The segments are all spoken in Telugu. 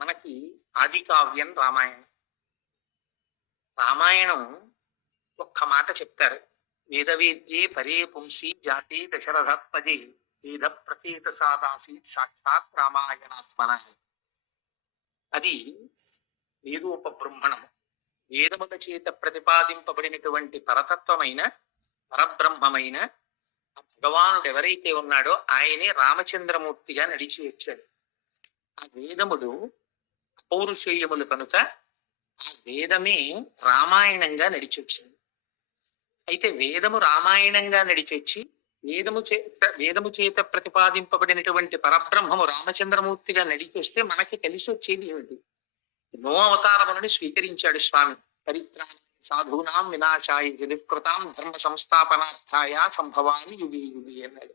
మనకి ఆది కావ్యం రామాయణం. రామాయణం ఒక్క మాట చెప్తారు. వేదవేద్యే పరే పుంసి జాతే దశరథత్పదే వేద ప్రచేత సాదాసి సాక్షాత్ రామాయణాత్మన. అది వేదోపబ్రహ్మణము. వేదముల చేత ప్రతిపాదింపబడినటువంటి పరతత్వమైన పరబ్రహ్మమైన ఆ భగవానుడు ఎవరైతే ఉన్నాడో ఆయనే రామచంద్రమూర్తిగా నడిచి వచ్చాడు. ఆ వేదములు పౌరుషేయములు కనుక ఆ వేదమే రామాయణంగా నడిచొచ్చింది. అయితే వేదము రామాయణంగా నడిచొచ్చి వేదము చేత ప్రతిపాదింపబడినటువంటి పరబ్రహ్మము రామచంద్రమూర్తిగా నడిచొస్తే మనకి కలిసి వచ్చేది ఏమిటి? ఎన్నో అవతారములను స్వీకరించాడు స్వామి. పరిత్రాణ సాధూనాం వినాశాయ జగత్కృతాం ధర్మ సంస్థాపనార్థాయ సంభవామి యుగి యుగి అన్నాడు.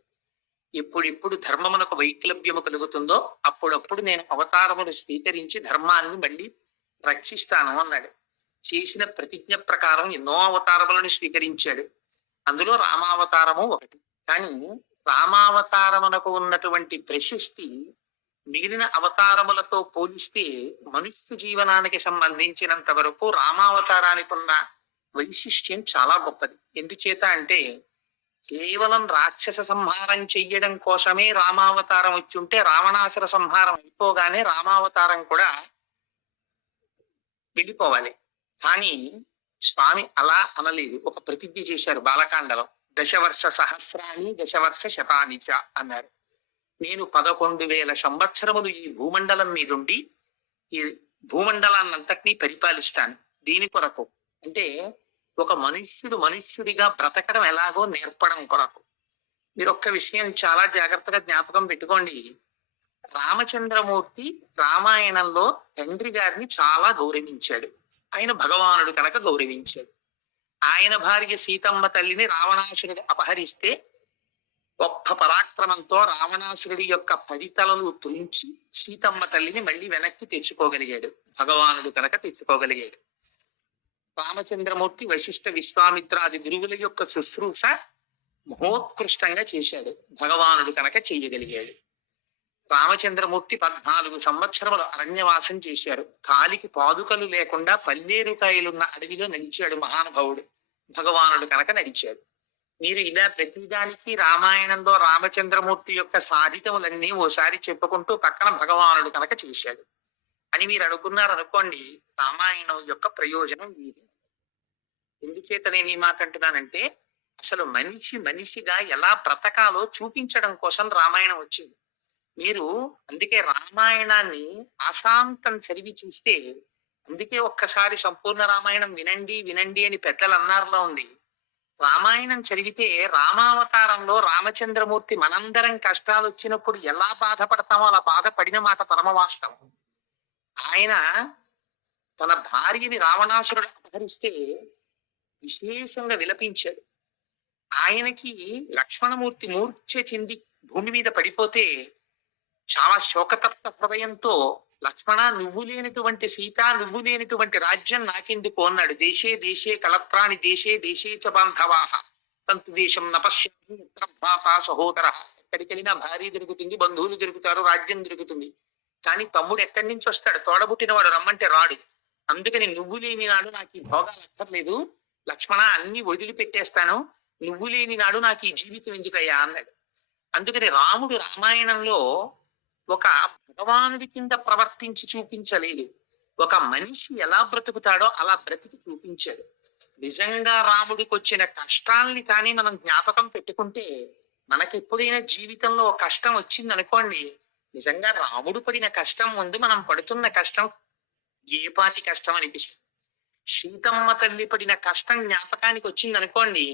ఎప్పుడెప్పుడు ధర్మమునకు వైక్లభ్యము కలుగుతుందో అప్పుడప్పుడు నేను అవతారములు స్వీకరించి ధర్మాన్ని మళ్ళీ రక్షిస్తాను అన్నాడు. చేసిన ప్రతిజ్ఞ ప్రకారం ఎన్నో అవతారములను స్వీకరించాడు. అందులో రామావతారము ఒకటి. కానీ రామావతారమునకు ఉన్నటువంటి ప్రశస్తి మిగిలిన అవతారములతో పోలిస్తే మనుష్య జీవనానికి సంబంధించినంత వరకు రామావతారానికి ఉన్న వైశిష్ట్యం చాలా గొప్పది. ఎందుచేత అంటే కేవలం రాక్షస సంహారం చెయ్యడం కోసమే రామావతారం వచ్చి ఉంటే రావణాసుర సంహారం అయిపోగానే రామావతారం కూడా వెళ్ళిపోవాలి. కానీ స్వామి అలా అనలేదు. ఒక ప్రతిజ్ఞ చేశారు బాలకాండలో. దశవర్ష సహస్రాన్ని దశవర్ష శతానిచ అన్నారు. నేను 11,000 సంవత్సరములు ఈ భూమండలం మీదుండి ఈ భూమండలాన్నంతటినీ పరిపాలిస్తాను. దీని కొరకు అంటే ఒక మనుష్యుడిగా బ్రతకడం ఎలాగో నేర్పడం కొరకు. మీరు ఒక్క విషయం చాలా జాగ్రత్తగా జ్ఞాపకం పెట్టుకోండి. రామచంద్రమూర్తి రామాయణంలో తండ్రి గారిని చాలా గౌరవించాడు. ఆయన భగవానుడు కనుక గౌరవించాడు. ఆయన భార్య సీతమ్మ తల్లిని రావణాసురుడు అపహరిస్తే గొప్ప పరాక్రమంతో రావణాసురుడి యొక్క 10 తలలు తుంచి సీతమ్మ తల్లిని మళ్ళీ వెనక్కి తెచ్చుకోగలిగాడు. భగవానుడు కనుక తెచ్చుకోగలిగాడు. రామచంద్రమూర్తి వశిష్ఠ విశ్వామిత్రాది గురువుల యొక్క శుశ్రూష మహోత్కృష్టంగా చేశాడు. భగవానుడు కనుక చెయ్యగలిగాడు. రామచంద్రమూర్తి 14 సంవత్సరములు అరణ్యవాసం చేశారు. కాలికి పాదుకలు లేకుండా పల్లేరుకాయలున్న అడవిలో నడిచాడు మహానుభావుడు. భగవానుడు కనుక నడిచాడు. మీరు ఇలా ప్రతిదానికి రామాయణంలో రామచంద్రమూర్తి యొక్క సాధితములన్నీ ఓసారి చెప్పుకుంటూ పక్కన భగవానుడు కనుక చేశాడు అని మీరు అనుకున్నారనుకోండి, రామాయణం యొక్క ప్రయోజనం ఇది. ఎందుచేత నేను ఈ మాట అంటున్నానంటే అసలు మనిషిగా ఎలా బ్రతకాలో చూపించడం కోసం రామాయణం వచ్చింది. మీరు అందుకే రామాయణాన్ని ఆశాంతం చదివి చూస్తే, అందుకే ఒక్కసారి సంపూర్ణ రామాయణం వినండి అని పెద్దలు అన్నారులో ఉంది. రామాయణం చదివితే రామావతారంలో రామచంద్రమూర్తి మనందరం కష్టాలు వచ్చినప్పుడు ఎలా బాధపడతామో అలా బాధపడిన మాట పరమవాస్తవం. ఆయన తన భార్యని రావణాసురుడు అపహరిస్తే విశేషంగా విలపించాడు. ఆయనకి లక్ష్మణమూర్తి మూర్ఛ చెంది భూమి మీద పడిపోతే చాలా శోకతప్త హృదయంతో లక్ష్మణ, నువ్వు లేనిటువంటి సీత, నువ్వు లేనిటువంటి రాజ్యం నాకెందుకు అన్నాడు. దేశే దేశే కలత్రాని దేశే దేశే చ బాంధవాః తంతు దేశం నపశ్యామి మిత్రభ్రాత సహోదర. ఎక్కడికి వెళ్ళినా భార్య దొరుకుతుంది, బంధువులు దొరుకుతారు, రాజ్యం దొరుకుతుంది. కానీ తమ్ముడు ఎక్కడి నుంచి వస్తాడు? తోడబుట్టిన వాడు రమ్మంటే రాడు. అందుకని నువ్వు లేని నాడు నాకు ఈ భోగాలు అక్కర్లేదు లక్ష్మణ, అన్ని వదిలిపెట్టేస్తాను, నువ్వు లేని నాడు నాకు ఈ జీవితం ఎందుకయ్యా అన్నాడు. అందుకని రాముడు రామాయణంలో ఒక భగవానుడి కింద ప్రవర్తించి చూపించలేదు. ఒక మనిషి ఎలా బ్రతుకుతాడో అలా బ్రతికి చూపించాడు. నిజంగా రాముడికి వచ్చిన కష్టాల్ని కానీ మనం జ్ఞాపకం పెట్టుకుంటే, మనకి ఎప్పుడైనా జీవితంలో ఒక కష్టం వచ్చింది అనుకోండి, నిజంగా రాముడు పడిన కష్టం ముందు మనం పడుతున్న కష్టం ఏ పాటి కష్టం అనిపిస్తుంది. సీతమ్మ తల్లి పడిన కష్టం జ్ఞాపకానికి వచ్చింది అనుకోండి,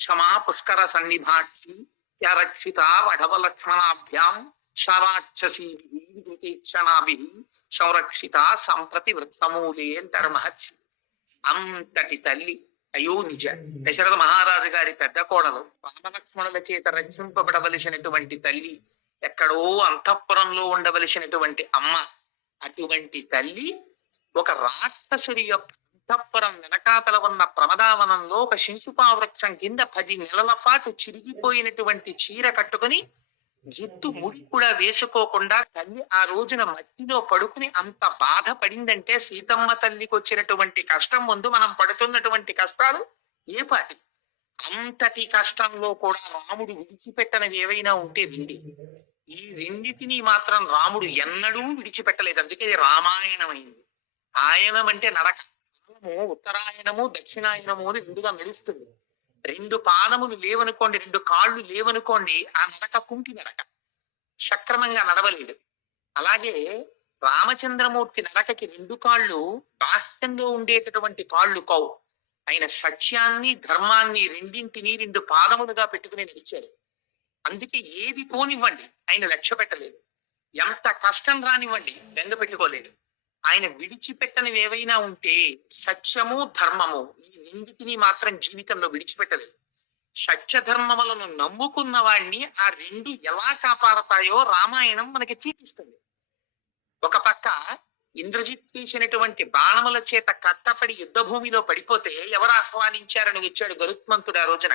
క్షమా పుష్కర సన్నిభాక్షి రక్షిత వఢవ లక్ష్మణాభ్యాం క్షణాభి సంరక్షిత సంప్రతి వృత్తమూలే అంటారు మహర్షి. అంతటి తల్లి అయోనిజ దశరథ మహారాజు గారి పెద్ద కోడలు, రామలక్ష్మణుల చేత రక్షింపబడవలసినటువంటి తల్లి, ఎక్కడో అంతఃపురంలో ఉండవలసినటువంటి అమ్మ. అటువంటి తల్లి ఒక రాక్షసుడి యొక్క అంతఃపురం వెనకాతల ఉన్న ప్రమదావనంలో ఒక శిశుపా వృక్షం కింద 10 నెలల పాటు చిరిగిపోయినటువంటి చీర కట్టుకుని జుట్టు ముడి కూడా వేసుకోకుండా తల్లి ఆ రోజున మట్టిలో పడుకుని అంత బాధ పడిందంటే సీతమ్మ తల్లికి వచ్చినటువంటి కష్టం ముందు మనం పడుతున్నటువంటి కష్టాలు ఏ పాటి. అంతటి కష్టంలో కూడా రాముడు విడిచిపెట్టనివి ఏవైనా ఉంటే రెండు. ఈ రెండిటిని మాత్రం రాముడు ఎన్నడూ విడిచిపెట్టలేదు. అందుకే ఇది రామాయణం అయింది. ఆయనం అంటే నడక. ఉత్తరాయణము దక్షిణాయనము అని రెండుగా నడుస్తుంది. రెండు పాదములు లేవనుకోండి, రెండు కాళ్ళు లేవనుకోండి, ఆ నడక కుంటి నడక, సక్రమంగా నడవలేదు. అలాగే రామచంద్రమూర్తి నడకకి రెండు కాళ్ళు బాహ్యంలో ఉండేటటువంటి కాళ్ళు కావు. ఆయన సత్యాన్ని ధర్మాన్ని రెండింటినీ రెండు పాదములుగా పెట్టుకుని నడిచారు. అందుకే ఏది పోనివ్వండి ఆయన లక్ష్య పెట్టలేదు. ఎంత కష్టం రానివ్వండి బెంగ పెట్టుకోలేదు. ఆయన విడిచిపెట్టనివి ఏవైనా ఉంటే సత్యము ధర్మము ఈ రెండింటినీ మాత్రం జీవితంలో విడిచిపెట్టలేదు. సత్యధర్మములను నమ్ముకున్న వాడిని ఆ రెండు ఎలా కాపాడతాయో రామాయణం మనకి చూపిస్తుంది. ఒక పక్క ఇంద్రజిత్ తీసినటువంటి బాణముల చేత కట్టపడి యుద్ధ భూమిలో పడిపోతే ఎవరు ఆహ్వానించారని వచ్చాడు గరుత్మంతుడు ఆ రోజున.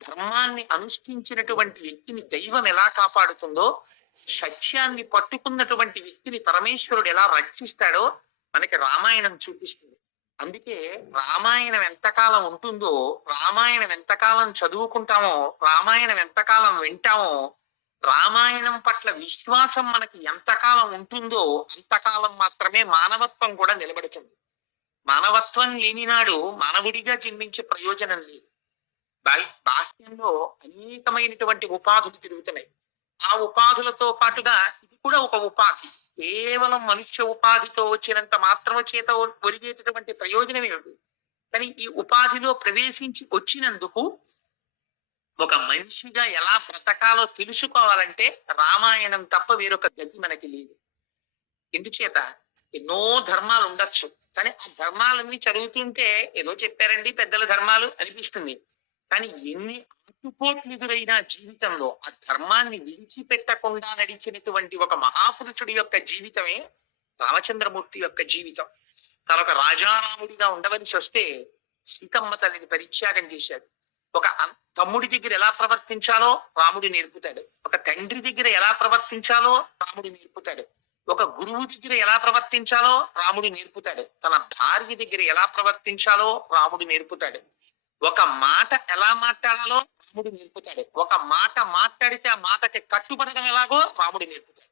ధర్మాన్ని అనుష్ఠించినటువంటి వ్యక్తిని దైవం ఎలా కాపాడుతుందో, సత్యాన్ని పట్టుకున్నటువంటి వ్యక్తిని పరమేశ్వరుడు ఎలా రక్షిస్తాడో మనకి రామాయణం చూపిస్తుంది. అందుకే రామాయణం ఎంతకాలం ఉంటుందో, రామాయణం ఎంతకాలం చదువుకుంటామో, రామాయణం ఎంతకాలం వింటామో, రామాయణం పట్ల విశ్వాసం మనకి ఎంతకాలం ఉంటుందో అంతకాలం మాత్రమే మానవత్వం కూడా నిలబడుతుంది. మానవత్వం లేనినాడు మానవుడిగా జన్మించే ప్రయోజనం లేదు. బాహ్యంలో అనేకమైనటువంటి ఉపాధులు తిరుగుతున్నాయి. ఆ ఉపాధులతో పాటుగా ఇది కూడా ఒక ఉపాధి. కేవలం మనుష్య ఉపాధితో వచ్చినంత మాత్రమ చేత ఒరిగేటటువంటి ప్రయోజనం ఏమిటి? కానీ ఈ ఉపాధిలో ప్రవేశించి వచ్చినందుకు ఒక మనిషిగా ఎలా బ్రతకాలో తెలుసుకోవాలంటే రామాయణం తప్ప వేరొక గతి మనకి లేదు. ఎందుచేత ఎన్నో ధర్మాలు ఉండొచ్చు, కానీ ఆ ధర్మాలన్నీ చదువుతుంటే ఏదో చెప్పారండి పెద్దల ధర్మాలు అనిపిస్తుంది. కానీ ఎన్ని ఆటుపోట్లు ఎదురైనా జీవితంలో ఆ ధర్మాన్ని విడిచిపెట్టకుండా నడిచినటువంటి ఒక మహాపురుషుడి యొక్క జీవితమే రామచంద్రమూర్తి యొక్క జీవితం. తనొక రాజారాముడిగా ఉండవలసి వస్తే సీతమ్మ తల్లిని పరిత్యాగం చేశాడు. ఒక తమ్ముడి దగ్గర ఎలా ప్రవర్తించాలో రాముడు నేర్పుతాడు. ఒక తండ్రి దగ్గర ఎలా ప్రవర్తించాలో రాముడు నేర్పుతాడు. ఒక గురువు దగ్గర ఎలా ప్రవర్తించాలో రాముడు నేర్పుతాడు. తన భార్య దగ్గర ఎలా ప్రవర్తించాలో రాముడు నేర్పుతాడు. ఒక మాట ఎలా మాట్లాడాలో రాముడు నేర్పుతాడు. ఒక మాట మాట్లాడితే ఆ మాటకి కట్టుబడడం ఎలాగో రాముడు నేర్పుతాడు.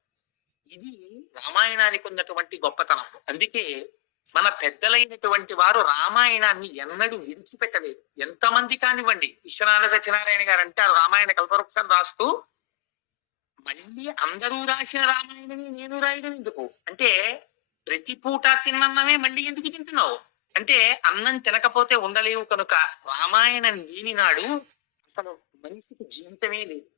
ఇది రామాయణానికి ఉన్నటువంటి గొప్పతనం. అందుకే మన పెద్దలైనటువంటి వారు రామాయణాన్ని ఎన్నడూ విడిచిపెట్టలేదు. ఎంతమంది కానివ్వండి, విశ్వనాథ సత్యనారాయణ గారు అంటారు రామాయణ కల్పవృక్షం రాస్తూ, మళ్ళీ అందరూ రాసిన రామాయణమే నేను రాయడం ఎందుకు అంటే, ప్రతి పూట తిన్నన్నమే మళ్ళీ ఎందుకు తింటున్నావు అంటే, అన్నం తినకపోతే ఉండలేవు కనుక. రామాయణం లేని నాడు అసలు మనిషికి జీవితమే లేదు.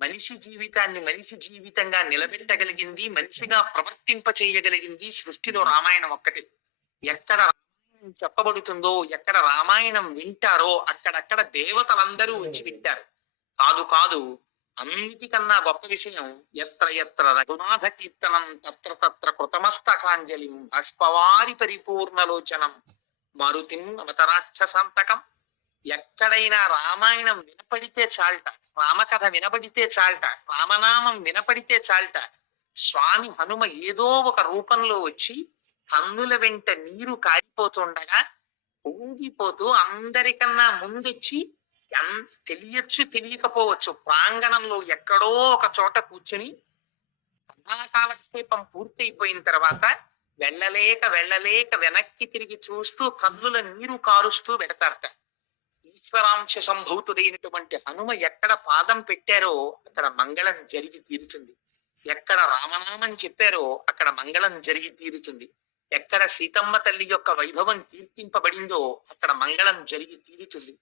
మనిషి జీవితాన్ని మనిషి జీవితంగా నిలబెట్టగలిగింది, మనిషిగా ప్రవర్తింప చేయగలిగింది సృష్టిలో రామాయణం ఒక్కటే. ఎక్కడ రామాయణం చెప్పబడుతుందో, ఎక్కడ రామాయణం వింటారో అక్కడక్కడ దేవతలందరూ వచ్చి వింటారు. కాదు కాదు, అన్నిటికన్నా గొప్ప విషయం ఎత్ర ఎత్ర రఘునాథ కీర్తనం తత్ర తత్ర కృతమస్తకాంజలిం బాష్పవారి పరిపూర్ణలోచనం మారుతిం అవతరాక్షసాంతకం. ఎక్కడైనా రామాయణం వినపడితే చాల్ట, రామకథ వినపడితే చాల్ట, రామనామం వినపడితే చాల్ట, స్వామి హనుమ ఏదో ఒక రూపంలో వచ్చి కన్నుల వెంట నీరు కారిపోతుండగా పొంగిపోతూ అందరికన్నా ముందొచ్చి తెలియచ్చు తెలియకపోవచ్చు ప్రాంగణంలో ఎక్కడో ఒక చోట కూర్చుని కథాకాలక్షేపం పూర్తయిపోయిన తర్వాత వెళ్ళలేక వెళ్ళలేక వెనక్కి తిరిగి చూస్తూ కన్నుల నీరు కారుస్తూ వెడతారట. ఈశ్వరాంశ సంభూతుడైనటువంటి హనుమ ఎక్కడ పాదం పెట్టారో అక్కడ మంగళం జరిగి తీరుతుంది. ఎక్కడ రామనామం చెప్పారో అక్కడ మంగళం జరిగి తీరుతుంది. ఎక్కడ సీతమ్మ తల్లి యొక్క వైభవం కీర్తింపబడిందో అక్కడ మంగళం జరిగి తీరుతుంది.